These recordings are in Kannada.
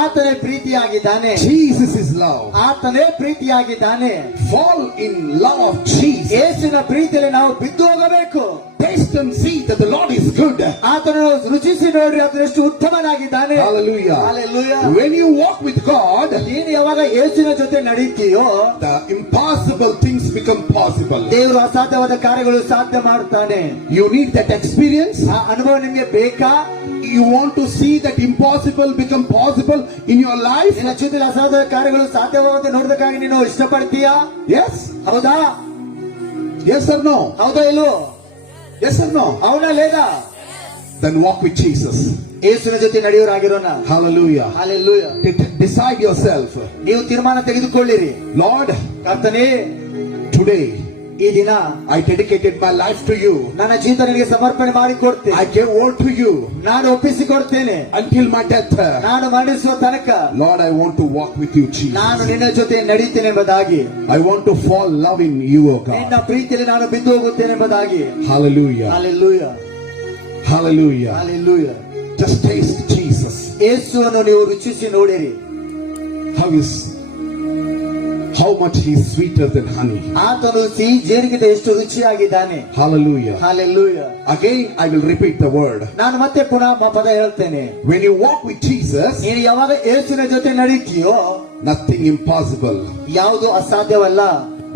ಆತನೇ ಪ್ರೀತಿಯಾಗಿದ್ದಾನೆ. Jesus is love. ಆತನೇ ಪ್ರೀತಿಯಾಗಿದ್ದಾನೆ. Fall in love of Jesus. ಯೇಸುವಿನ ಪ್ರೀತಿಯಲ್ಲಿ ನಾವು ಬಿದ್ದು ಹೋಗಬೇಕು. Taste and see that the Lord is good. ಆತನು ರುಚಿಸಿ ನೋಡ್ರಿ, ಆತನು ಎಷ್ಟು ಉತ್ತಮನಾಗಿದ್ದಾನೆ. Hallelujah. Hallelujah. When you walk with God, ನೀನು ಯಾವಾಗ ಯೇಸುವಿನ ಜೊತೆ ನಡೀತೀಯೋ, the impossible things become possible. ದೇವರು ಅಸಾಧ್ಯವಾದ ಕಾರ್ಯಗಳು ಸಾಧ್ಯ ಮಾಡುತ್ತಾನೆ. You need that experience. ಆ ಅನುಭವ ನಿಮಗೆ ಬೇಕಾ? You want to see that impossible become possible in your life? ನಿನ್ನ ಜೀವಿತದಲ್ಲಿ ಅಸಾಧ್ಯ ಕಾರ್ಯಗಳು ಸಾಧ್ಯವಾಗುವಂತೆ ನೋಡೋದಕ್ಕಾಗಿ ನೀನು ಇಷ್ಟಪಡ್ತೀಯಾ? Yes. ಹೌದಾ? Yes or no? ಹೌದಾ ಇಲ್ವೋ? Yes or no? అవునా లేదా? Then walk with Jesus. ಯೇಸುವಿನ ಜೊತೆ ನಡೆಯೋರಾಗಿರೋಣ. Hallelujah. Hallelujah. Decide yourself. ನೀವು ತೀರ್ಮಾನ ತೆಗೆದುಕೊಳ್ಳಿರಿ. Lord, ಕರ್ತನೇ, today ಈ ದಿನ I dedicated my life to you. ನನ್ನ ಜೀವಿತ ನಿನಗೆ ಸಮರ್ಪಣೆ ಮಾಡಿಕೊಡ್ತೇನೆ. I gave all to you ನಾನು ಒಪ್ಪಿಸಿಕೊಡ್ತೇನೆ until my death. ನಾನು ಮರಣಿಸುವ ತನಕ. Lord, I want to walk with you, Jesus. ನಾನು ನಿನ್ನ ಜೊತೆ ನಡೀತೇನೆ ಎಂಬುದಾಗಿ. I want to fall love in you, O ನಿನ್ನ God. ಪ್ರೀತಿಯಲ್ಲಿ ನಾನು ಬಿದ್ದು ಹೋಗುತ್ತೇನೆ ಎಂಬುದಾಗಿ. Hallelujah. Hallelujah. Hallelujah. Hallelujah. Just taste Jesus. ಯೇಸುವನ್ನು ನೀವು ರುಚಿಸಿ ನೋಡಿರಿ. How much he is sweeter than honey. ಆತನು ಸಿಹಿ ಜೇನಿಗಿಂತ ಎಷ್ಟು ರುಚಿಯಾಗಿದ್ದಾನೆ. Hallelujah. Hallelujah. Again, I will repeat the word. ನಾನು ಮತ್ತೆ ಪುನಃ ಪದ ಹೇಳ್ತೇನೆ. When you walk with Jesus, ನೀನು ಯಾವಾಗ ಯೇಸುವಿನ ಜೊತೆ ನಡೀತೀಯೋ, nothing impossible. ಯಾವುದು ಅಸಾಧ್ಯವಲ್ಲ.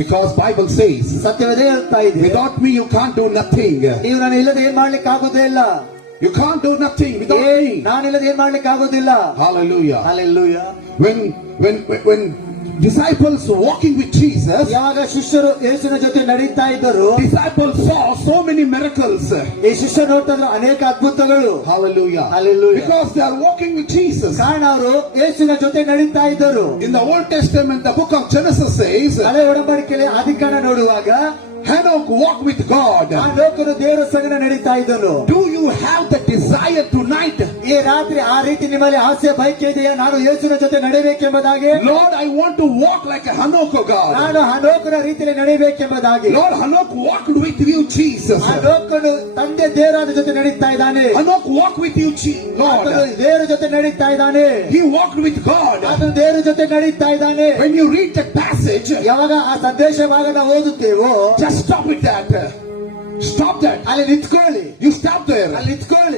Because Bible says, ಸತ್ಯವೇ ಹೇಳ್ತಾ ಇದೆ, without me you can't do nothing. ನೀವು ನಾನು ಇಲ್ಲದೆ ಏನ್ ಮಾಡ್ಲಿಕ್ಕೆ ಆಗೋದೇ ಇಲ್ಲ. You can't do nothing without me. ನಾನಿಲ್ಲದೆ ಏನ್ ಮಾಡ್ಲಿಕ್ಕೆ ಆಗೋದಿಲ್ಲ. Hallelujah. Hallelujah. When disciples walking with Jesus, ಯಾವಾಗ ಶಿಷ್ಯರು ಯೇಸುವಿನ ಜೊತೆ ನಡೀತಾ ಇದ್ದರು, disciples saw so many miracles. ಈ ಶಿಷ್ಯರು ನೋಡ್ತಾ ಇದ್ರು ಅನೇಕ ಅದ್ಭುತಗಳು. Hallelujah. Hallelujah. Because they are walking with Jesus. ಕಾರಣ ಅವರು ಯೇಸುವಿನ ಜೊತೆ ನಡೀತಾ ಇದ್ದರು. In the Old Testament, the book of Genesis says, ಹಳೆ ಒಡಂಬಡಿಕೆಯಲ್ಲಿ ಆದಿಕಾಂಡ ನೋಡುವಾಗ Enoch walked with God. ಆ ಲೋಕನು ದೇವರ ಸಂಗಡ ನಡೀತಾ ಇದ್ದನು. Do you have the desire tonight? ಈ ರಾತ್ರಿ ಆ ರೀತಿ ನಿಮ್ಮಲ್ಲಿ ಆಸೆ ಬಯಕೆ ಇದೆಯಾ? ನಾನು ಯೇಸುವಿನ ಜೊತೆ ನಡೆಯಬೇಕೆಂಬುದಾಗಿ. Lord, I want to walk like a Enoch, O God. ನಾನು ಹನೋಕನ ರೀತಿಯಲ್ಲಿ ನಡೆಯಬೇಕೆಂಬುದಾಗಿ. Lord, Enoch walked with you, Jesus. ಹನೋಕನು ತಂದೆ ದೇವರ ಜೊತೆ ನಡೀತಾ ಇದ್ದಾನೆ. Enoch walked with you, Lord. ದೇವರ ಜೊತೆ ನಡೀತಾ ಇದ್ದಾನೆ. He walked with God. ಆತನು ದೇವರ ಜೊತೆ ನಡೀತಾ ಇದ್ದಾನೆ. When you read that passage, ಯಾವಾಗ ಆ ಸಂದೇಶ ಭಾಗನ ಓದುತ್ತೇವೋ, just stop with that. Stop that. ಅಲ್ಲಿ ನಿಂತ್ಕೊಳ್ಳಿ. You stop there. ಅಲ್ಲಿ ನಿಂತ್ಕೊಳ್ಳಿ.